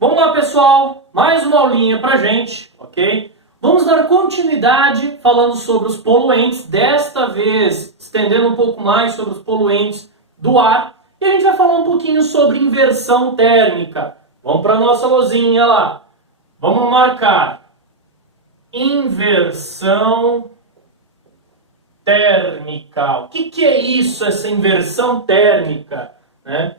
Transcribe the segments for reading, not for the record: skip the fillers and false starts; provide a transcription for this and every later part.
Vamos lá, pessoal, mais uma aulinha pra gente, ok? Vamos dar continuidade falando sobre os poluentes, desta vez estendendo um pouco mais sobre os poluentes do ar, e a gente vai falar um pouquinho sobre inversão térmica. Vamos para a nossa lousinha lá. Vamos marcar inversão térmica. O que é isso, essa inversão térmica, né?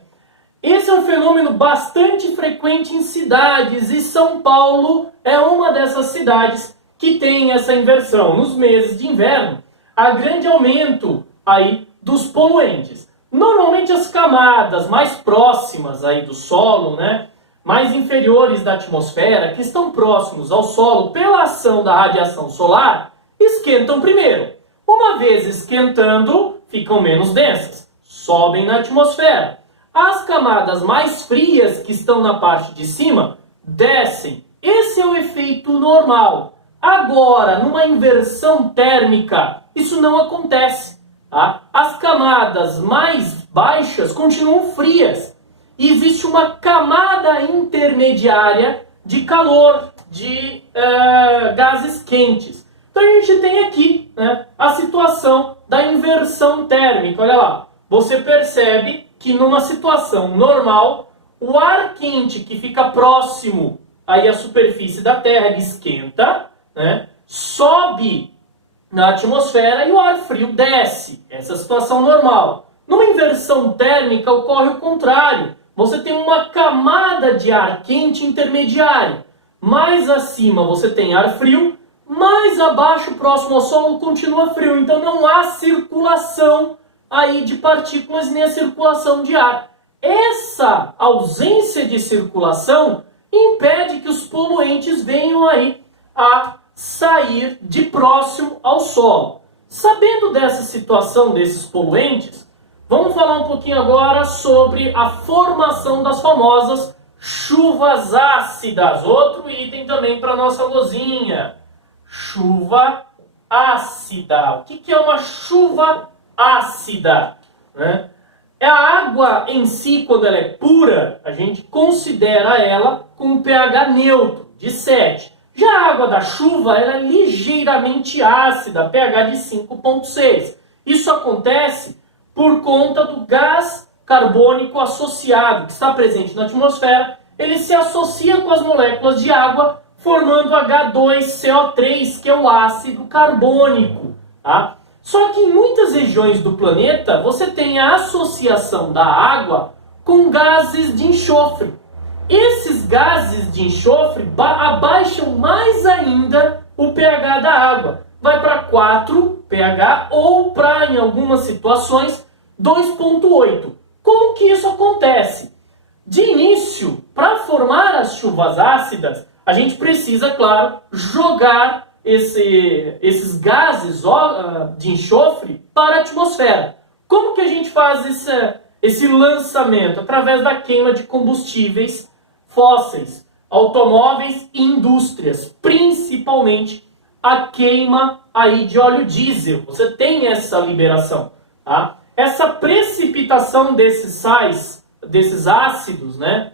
Esse é um fenômeno bastante frequente em cidades e São Paulo é uma dessas cidades que tem essa inversão. Nos meses de inverno, há grande aumento aí dos poluentes. Normalmente as camadas mais próximas aí do solo, né, mais inferiores da atmosfera, que estão próximos ao solo pela ação da radiação solar, esquentam primeiro. Uma vez esquentando, ficam menos densas, sobem na atmosfera. As camadas mais frias, que estão na parte de cima, descem. Esse é o efeito normal. Agora, numa inversão térmica, isso não acontece. Tá? As camadas mais baixas continuam frias. E existe uma camada intermediária de calor, de gases quentes. Então a gente tem aqui, né, a situação da inversão térmica. Olha lá, você percebe que numa situação normal, o ar quente que fica próximo aí à superfície da Terra, ele esquenta, né, sobe na atmosfera e o ar frio desce. Essa é a situação normal. Numa inversão térmica ocorre o contrário. Você tem uma camada de ar quente intermediária. Mais acima você tem ar frio, mais abaixo, próximo ao solo, continua frio. Então não há circulação aí de partículas nem a circulação de ar. Essa ausência de circulação impede que os poluentes venham aí a sair de próximo ao solo. Sabendo dessa situação desses poluentes, vamos falar um pouquinho agora sobre a formação das famosas chuvas ácidas. Outro item também para a nossa lousinha. Chuva ácida. O que é uma chuva ácida, né? É a água em si, quando ela é pura, a gente considera ela com um pH neutro, de 7. Já a água da chuva ela é ligeiramente ácida, pH de 5,6. Isso acontece por conta do gás carbônico associado, que está presente na atmosfera. Ele se associa com as moléculas de água, formando H2CO3, que é o ácido carbônico, tá? Só que em muitas regiões do planeta você tem a associação da água com gases de enxofre. Esses gases de enxofre abaixam mais ainda o pH da água. Vai para 4 pH ou para, em algumas situações, 2,8. Como que isso acontece? De início, para formar as chuvas ácidas, a gente precisa, claro, jogar esses gases de enxofre para a atmosfera. Como que a gente faz esse lançamento? Através da queima de combustíveis fósseis, automóveis e indústrias, principalmente a queima aí de óleo diesel. Você tem essa liberação, tá? Essa precipitação desses sais, desses ácidos, né,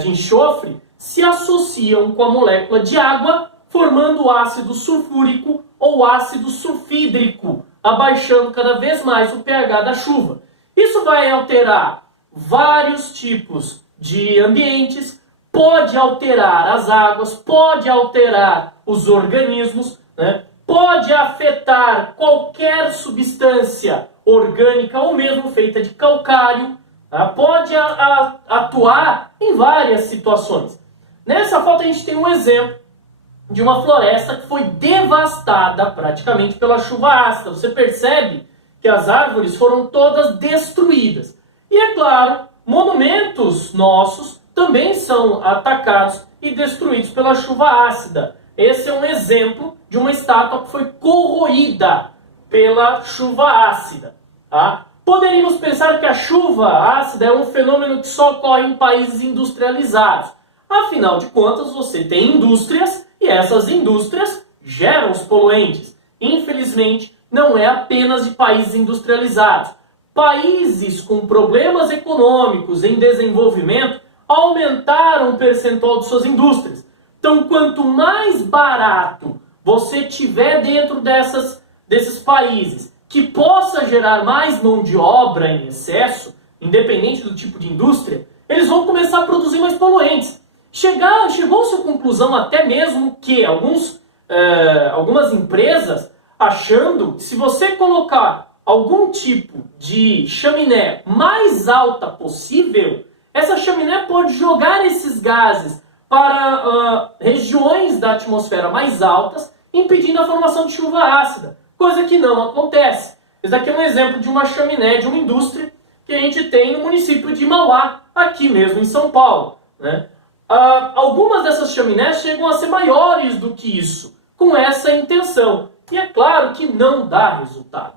de enxofre, se associam com a molécula de água, formando o ácido sulfúrico ou ácido sulfídrico, abaixando cada vez mais o pH da chuva. Isso vai alterar vários tipos de ambientes, pode alterar as águas, pode alterar os organismos, né? Pode afetar qualquer substância orgânica ou mesmo feita de calcário, tá? Pode atuar em várias situações. Nessa foto a gente tem um exemplo de uma floresta que foi devastada praticamente pela chuva ácida. Você percebe que as árvores foram todas destruídas. E é claro, monumentos nossos também são atacados e destruídos pela chuva ácida. Esse é um exemplo de uma estátua que foi corroída pela chuva ácida. Tá? Poderíamos pensar que a chuva ácida é um fenômeno que só ocorre em países industrializados. Afinal de contas, você tem indústrias e essas indústrias geram os poluentes. Infelizmente, não é apenas de países industrializados. Países com problemas econômicos em desenvolvimento aumentaram o percentual de suas indústrias. Então, quanto mais barato você tiver dentro desses países, que possa gerar mais mão de obra em excesso, independente do tipo de indústria, eles vão começar a produzir mais poluentes. Chegou-se à conclusão até mesmo que algumas empresas achando que se você colocar algum tipo de chaminé mais alta possível, essa chaminé pode jogar esses gases para regiões da atmosfera mais altas, impedindo a formação de chuva ácida, coisa que não acontece. Esse aqui é um exemplo de uma chaminé de uma indústria que a gente tem no município de Mauá, aqui mesmo em São Paulo, né? Algumas dessas chaminés chegam a ser maiores do que isso, com essa intenção. E é claro que não dá resultado.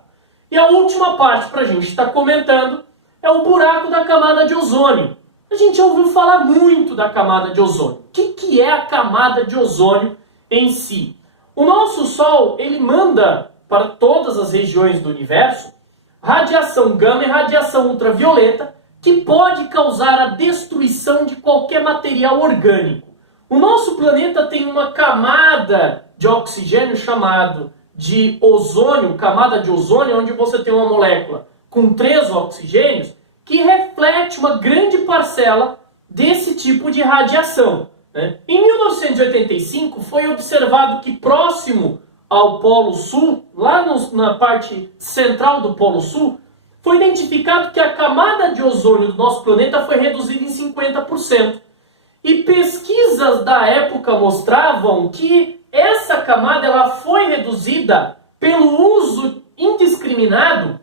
E a última parte para a gente estar comentando é o buraco da camada de ozônio. A gente já ouviu falar muito da camada de ozônio. O que é a camada de ozônio em si? O nosso Sol, ele manda para todas as regiões do universo radiação gama e radiação ultravioleta que pode causar a destruição de qualquer material orgânico. O nosso planeta tem uma camada de oxigênio chamado de ozônio, camada de ozônio, onde você tem uma molécula com 3 oxigênios, que reflete uma grande parcela desse tipo de radiação, né? Em 1985 foi observado que próximo ao Polo Sul, lá na parte central do Polo Sul, foi identificado que a camada de ozônio do nosso planeta foi reduzida em 50%. E pesquisas da época mostravam que essa camada ela foi reduzida pelo uso indiscriminado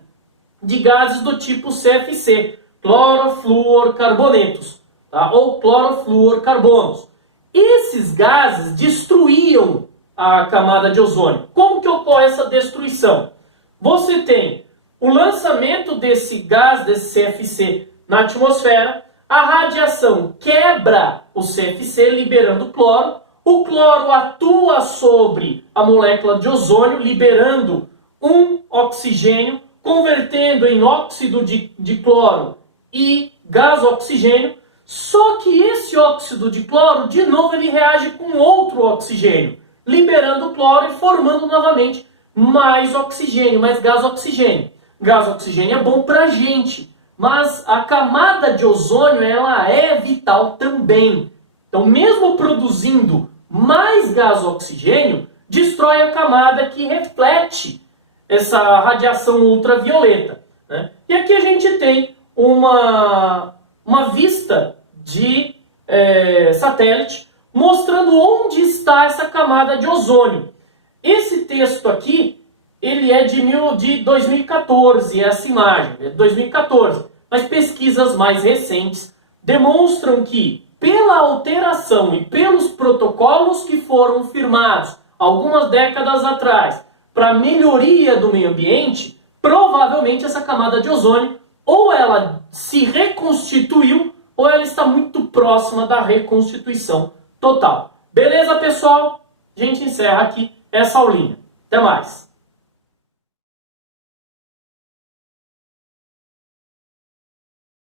de gases do tipo CFC, clorofluorcarbonetos, tá? Ou clorofluorcarbonos. Esses gases destruíam a camada de ozônio. Como que ocorre essa destruição? Você tem o lançamento desse gás, desse CFC, na atmosfera, a radiação quebra o CFC, liberando cloro. O cloro atua sobre a molécula de ozônio, liberando um oxigênio, convertendo em óxido de cloro e gás oxigênio. Só que esse óxido de cloro, de novo, ele reage com outro oxigênio, liberando cloro e formando novamente mais oxigênio, mais gás oxigênio. Gás oxigênio é bom para a gente, mas a camada de ozônio ela é vital também. Então, mesmo produzindo mais gás oxigênio, destrói a camada que reflete essa radiação ultravioleta, né? E aqui a gente tem uma vista de satélite mostrando onde está essa camada de ozônio. Esse texto aqui, ele é de 2014, essa imagem, é de 2014. Mas pesquisas mais recentes demonstram que, pela alteração e pelos protocolos que foram firmados algumas décadas atrás para melhoria do meio ambiente, provavelmente essa camada de ozônio ou ela se reconstituiu ou ela está muito próxima da reconstituição total. Beleza, pessoal? A gente encerra aqui essa aulinha. Até mais!